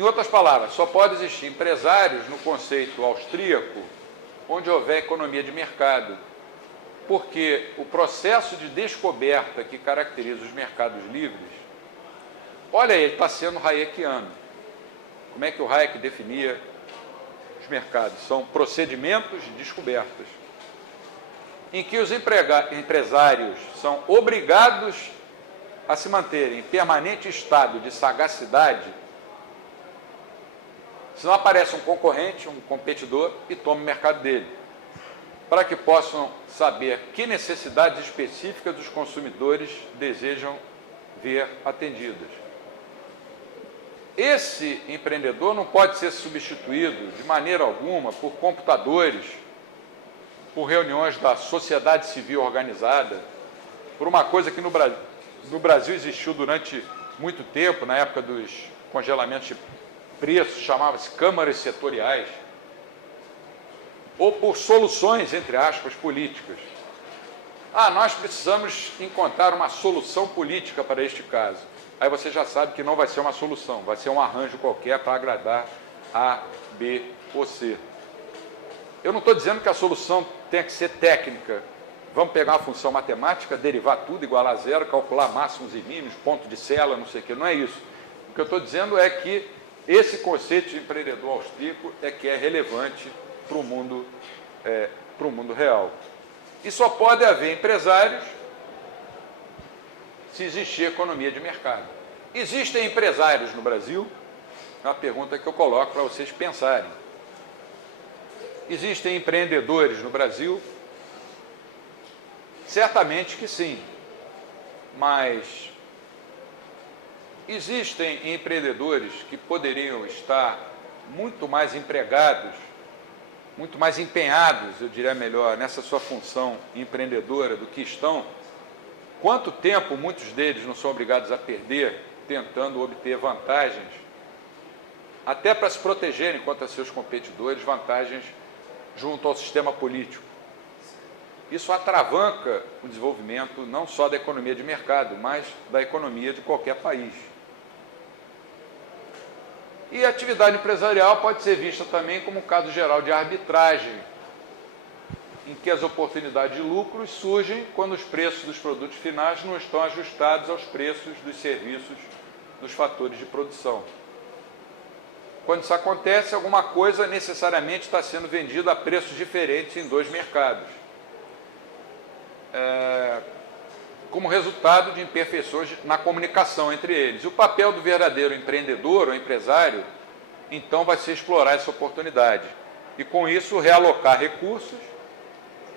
Em outras palavras, só pode existir empresários no conceito austríaco onde houver economia de mercado, porque o processo de descoberta que caracteriza os mercados livres, olha, ele está sendo hayekiano. Como é que o Hayek definia os mercados? São procedimentos de descobertas, em que os empresários são obrigados a se manterem em permanente estado de sagacidade, senão aparece um concorrente, um competidor, e toma o mercado dele, para que possam saber que necessidades específicas os consumidores desejam ver atendidas. Esse empreendedor não pode ser substituído de maneira alguma por computadores, por reuniões da sociedade civil organizada, por uma coisa que no Brasil existiu durante muito tempo, na época dos congelamentos de preços, chamava-se câmaras setoriais, ou por soluções, entre aspas, políticas. Nós precisamos encontrar uma solução política para este caso. Aí você já sabe que não vai ser uma solução, vai ser um arranjo qualquer para agradar A, B ou C. Eu não estou dizendo que a solução tenha que ser técnica. Vamos pegar uma função matemática, derivar tudo, igualar a zero, calcular máximos e mínimos, ponto de cela, não sei o quê. Não é isso. O que eu estou dizendo é que esse conceito de empreendedor austríaco é que é relevante para o mundo real. E só pode haver empresários se existir economia de mercado. Existem empresários no Brasil? É uma pergunta que eu coloco para vocês pensarem. Existem empreendedores no Brasil? Certamente que sim, mas existem empreendedores que poderiam estar muito mais empregados, muito mais empenhados, eu diria melhor, nessa sua função empreendedora do que estão. Quanto tempo muitos deles não são obrigados a perder tentando obter vantagens, até para se protegerem contra seus competidores, vantagens junto ao sistema político. Isso atravanca o desenvolvimento não só da economia de mercado, mas da economia de qualquer país. E a atividade empresarial pode ser vista também como um caso geral de arbitragem, em que as oportunidades de lucros surgem quando os preços dos produtos finais não estão ajustados aos preços dos serviços dos fatores de produção. Quando isso acontece, alguma coisa necessariamente está sendo vendida a preços diferentes em dois mercados, como resultado de imperfeições na comunicação entre eles. E o papel do verdadeiro empreendedor ou empresário, então, vai ser explorar essa oportunidade e, com isso, realocar recursos,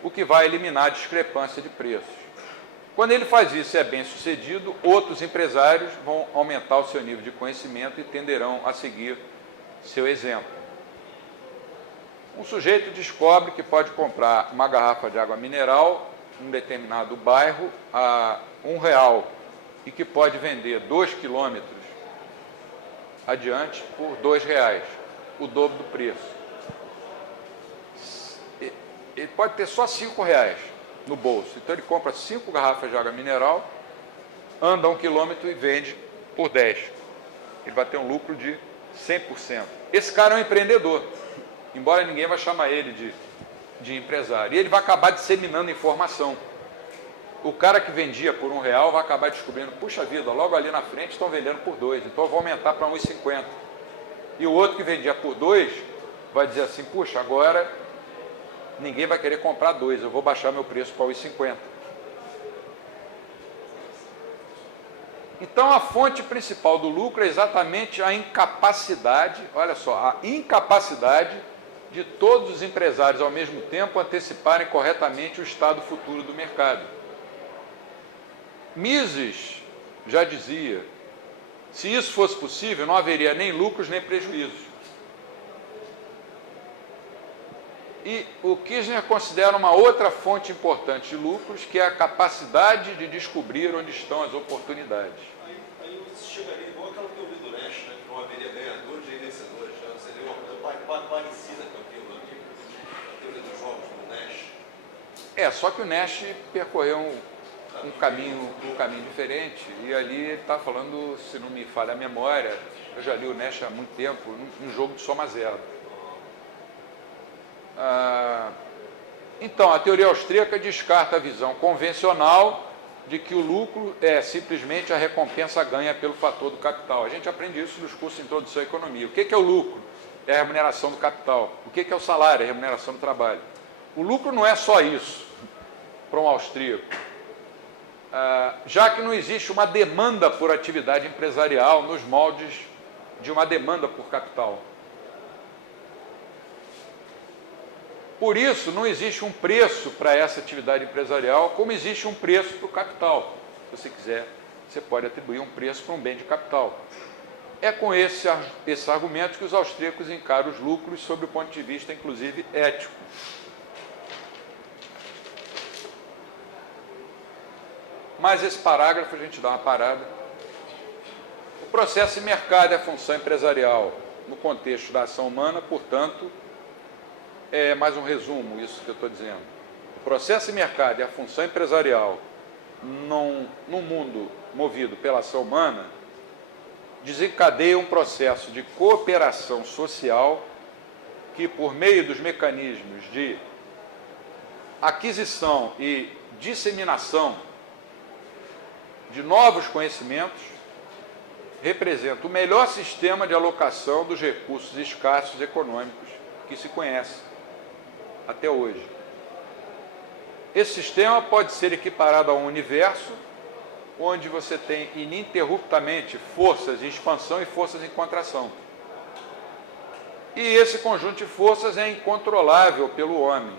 o que vai eliminar a discrepância de preços. Quando ele faz isso e é bem sucedido, outros empresários vão aumentar o seu nível de conhecimento e tenderão a seguir seu exemplo. Um sujeito descobre que pode comprar uma garrafa de água mineral em um determinado bairro a R$1 e que pode vender 2 quilômetros adiante por R$2, o dobro do preço. Ele pode ter só R$5 no bolso, então ele compra 5 garrafas de água mineral, anda 1 quilômetro e vende por 10. Ele vai ter um lucro de 100%. Esse cara é um empreendedor, embora ninguém vai chamar ele de empresário. E ele vai acabar disseminando informação. O cara que vendia por R$1 vai acabar descobrindo, puxa vida, logo ali na frente estão vendendo por 2, então eu vou aumentar para 1,50. E o outro que vendia por 2 vai dizer assim, puxa, agora ninguém vai querer comprar 2, eu vou baixar meu preço para 1,50. Então, a fonte principal do lucro é exatamente a incapacidade, olha só, a incapacidade de todos os empresários, ao mesmo tempo, anteciparem corretamente o estado futuro do mercado. Mises já dizia, se isso fosse possível, não haveria nem lucros nem prejuízos. E o Kirchner considera uma outra fonte importante de lucros, que é a capacidade de descobrir onde estão as oportunidades. Aí você chegaria igual aquela teoria do Nash, né, que não haveria ganhadores nem vencedores. Já seria uma coisa parecida com aquilo ali, a teoria dos jogos do Nash. Só que o Nash percorreu um caminho diferente, e ali ele está falando, se não me falha a memória, eu já li o Nash há muito tempo, um jogo de soma zero. Então, a teoria austríaca descarta a visão convencional de que o lucro é simplesmente a recompensa ganha pelo fator do capital. A gente aprende isso nos cursos de introdução à economia. O que é o lucro? É a remuneração do capital. O que é o salário? É a remuneração do trabalho. O lucro não é só isso para um austríaco. Já que não existe uma demanda por atividade empresarial nos moldes de uma demanda por capital. Por isso, não existe um preço para essa atividade empresarial, como existe um preço para o capital. Se você quiser, você pode atribuir um preço para um bem de capital. É com esse argumento que os austríacos encaram os lucros sob o ponto de vista, inclusive, ético. Mas esse parágrafo a gente dá uma parada. O processo de mercado é a função empresarial no contexto da ação humana, portanto, é mais um resumo, isso que eu estou dizendo. O processo de mercado é a função empresarial num mundo movido pela ação humana, desencadeia um processo de cooperação social que, por meio dos mecanismos de aquisição e disseminação de novos conhecimentos, representa o melhor sistema de alocação dos recursos escassos econômicos que se conhece até hoje. Esse sistema pode ser equiparado a um universo onde você tem ininterruptamente forças em expansão e forças em contração. E esse conjunto de forças é incontrolável pelo homem.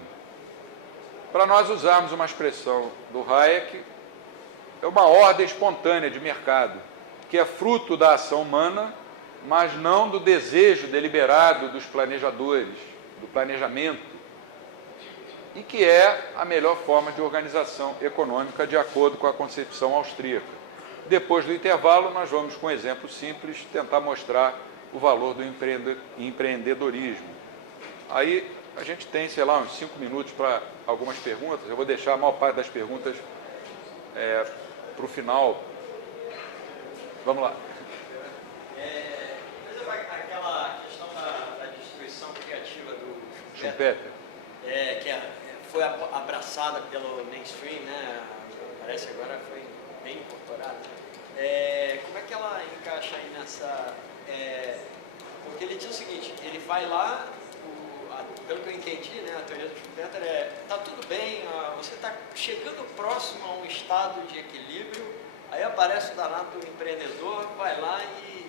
Para nós usarmos uma expressão do Hayek, é uma ordem espontânea de mercado, que é fruto da ação humana, mas não do desejo deliberado dos planejadores, do planejamento, e que é a melhor forma de organização econômica de acordo com a concepção austríaca. Depois do intervalo, nós vamos, com um exemplo simples, tentar mostrar o valor do empreendedorismo. Aí a gente tem, sei lá, uns 5 minutos para algumas perguntas. Eu vou deixar a maior parte das perguntas para o final. Vamos lá. Aquela questão da destruição criativa do Schumpeter. Que foi abraçada pelo mainstream, né? Parece agora foi bem incorporada. Como é que ela encaixa aí nessa... porque ele diz o seguinte, ele vai lá, pelo que eu entendi, né, a teoria do Schumpeter tá tudo bem, você está chegando próximo a um estado de equilíbrio, aí aparece o danado do empreendedor, vai lá e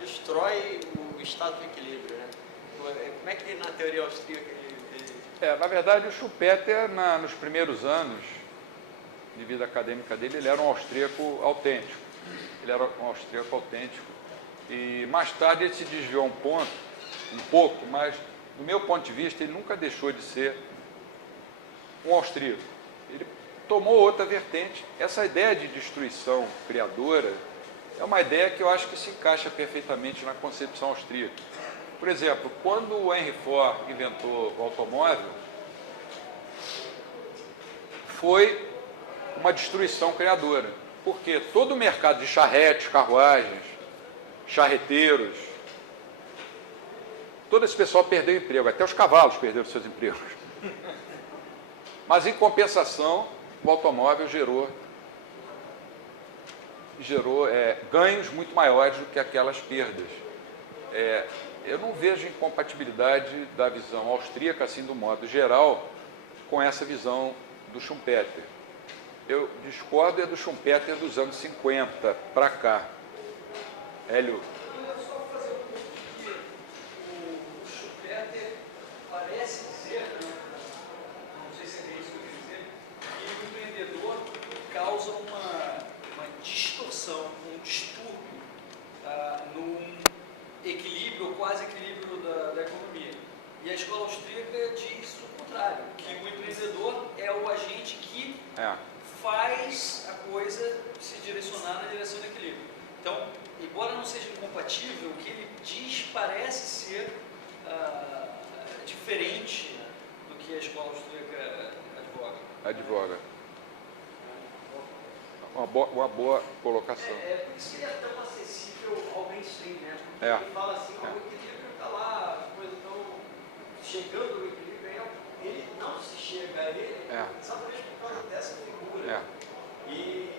destrói o estado de equilíbrio, né? Como é que na teoria austríaca Na verdade, o Schumpeter, nos primeiros anos de vida acadêmica dele, ele era um austríaco autêntico. E mais tarde ele se desviou um pouco, mas do meu ponto de vista, ele nunca deixou de ser um austríaco. Ele tomou outra vertente. Essa ideia de destruição criadora é uma ideia que eu acho que se encaixa perfeitamente na concepção austríaca. Por exemplo, quando o Henry Ford inventou o automóvel, foi uma destruição criadora. Porque todo o mercado de charretes, carruagens, charreteiros, todo esse pessoal perdeu emprego, até os cavalos perderam seus empregos. Mas, em compensação, o automóvel gerou ganhos muito maiores do que aquelas perdas. Eu não vejo incompatibilidade da visão austríaca, assim, do modo geral, com essa visão do Schumpeter. Eu discordo do Schumpeter dos anos 50 para cá. Hélio. Só fazer um ponto aqui. O Schumpeter parece dizer, não sei se é isso que eu quis dizer, que o empreendedor causa uma distorção, um distúrbio num equilíbrio ou quase equilíbrio da economia. E a escola austríaca diz o contrário, que o empreendedor é o agente que faz a coisa se direcionar na direção do equilíbrio. Então, embora não seja incompatível, o que ele diz parece ser diferente do que a escola austríaca advoga. Uma boa colocação. Por isso que ele é tão acessível ao mainstream, né? Porque É. ele fala assim, o equilíbrio está lá, as coisas estão chegando no equilíbrio, ele não se chega a ele exatamente por causa dessa figura. E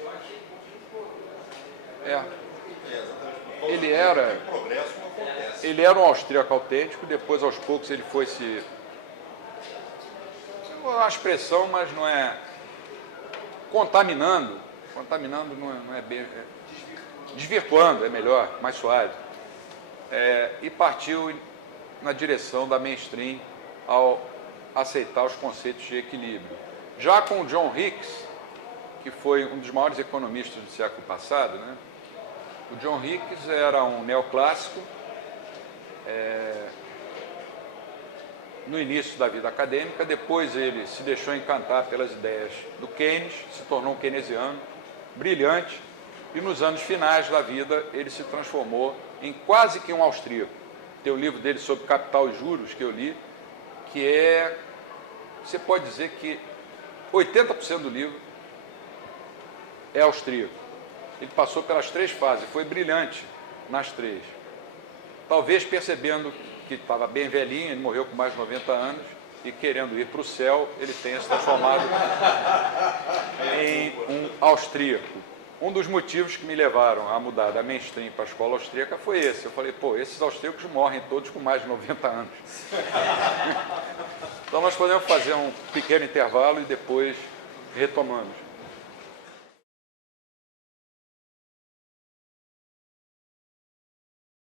eu achei muito exatamente. O progresso não acontece. Ele era um austríaco autêntico, depois aos poucos ele foi se... uma expressão, mas não é... Contaminando não é bem... desvirtuando, é melhor, mais suave. E partiu na direção da mainstream ao aceitar os conceitos de equilíbrio. Já com o John Hicks, que foi um dos maiores economistas do século passado, né? O John Hicks era um neoclássico, no início da vida acadêmica, depois ele se deixou encantar pelas ideias do Keynes, se tornou um keynesiano, brilhante, e nos anos finais da vida ele se transformou em quase que um austríaco. Tem um livro dele sobre capital e juros que eu li, que você pode dizer que 80% do livro é austríaco. Ele passou pelas 3 fases, foi brilhante nas 3. Talvez percebendo que estava bem velhinho, ele morreu com mais de 90 anos, e querendo ir para o céu, ele tenha se transformado em um austríaco. Um dos motivos que me levaram a mudar da mainstream para a escola austríaca foi esse. Eu falei, esses austríacos morrem todos com mais de 90 anos. Então nós podemos fazer um pequeno intervalo e depois retomamos.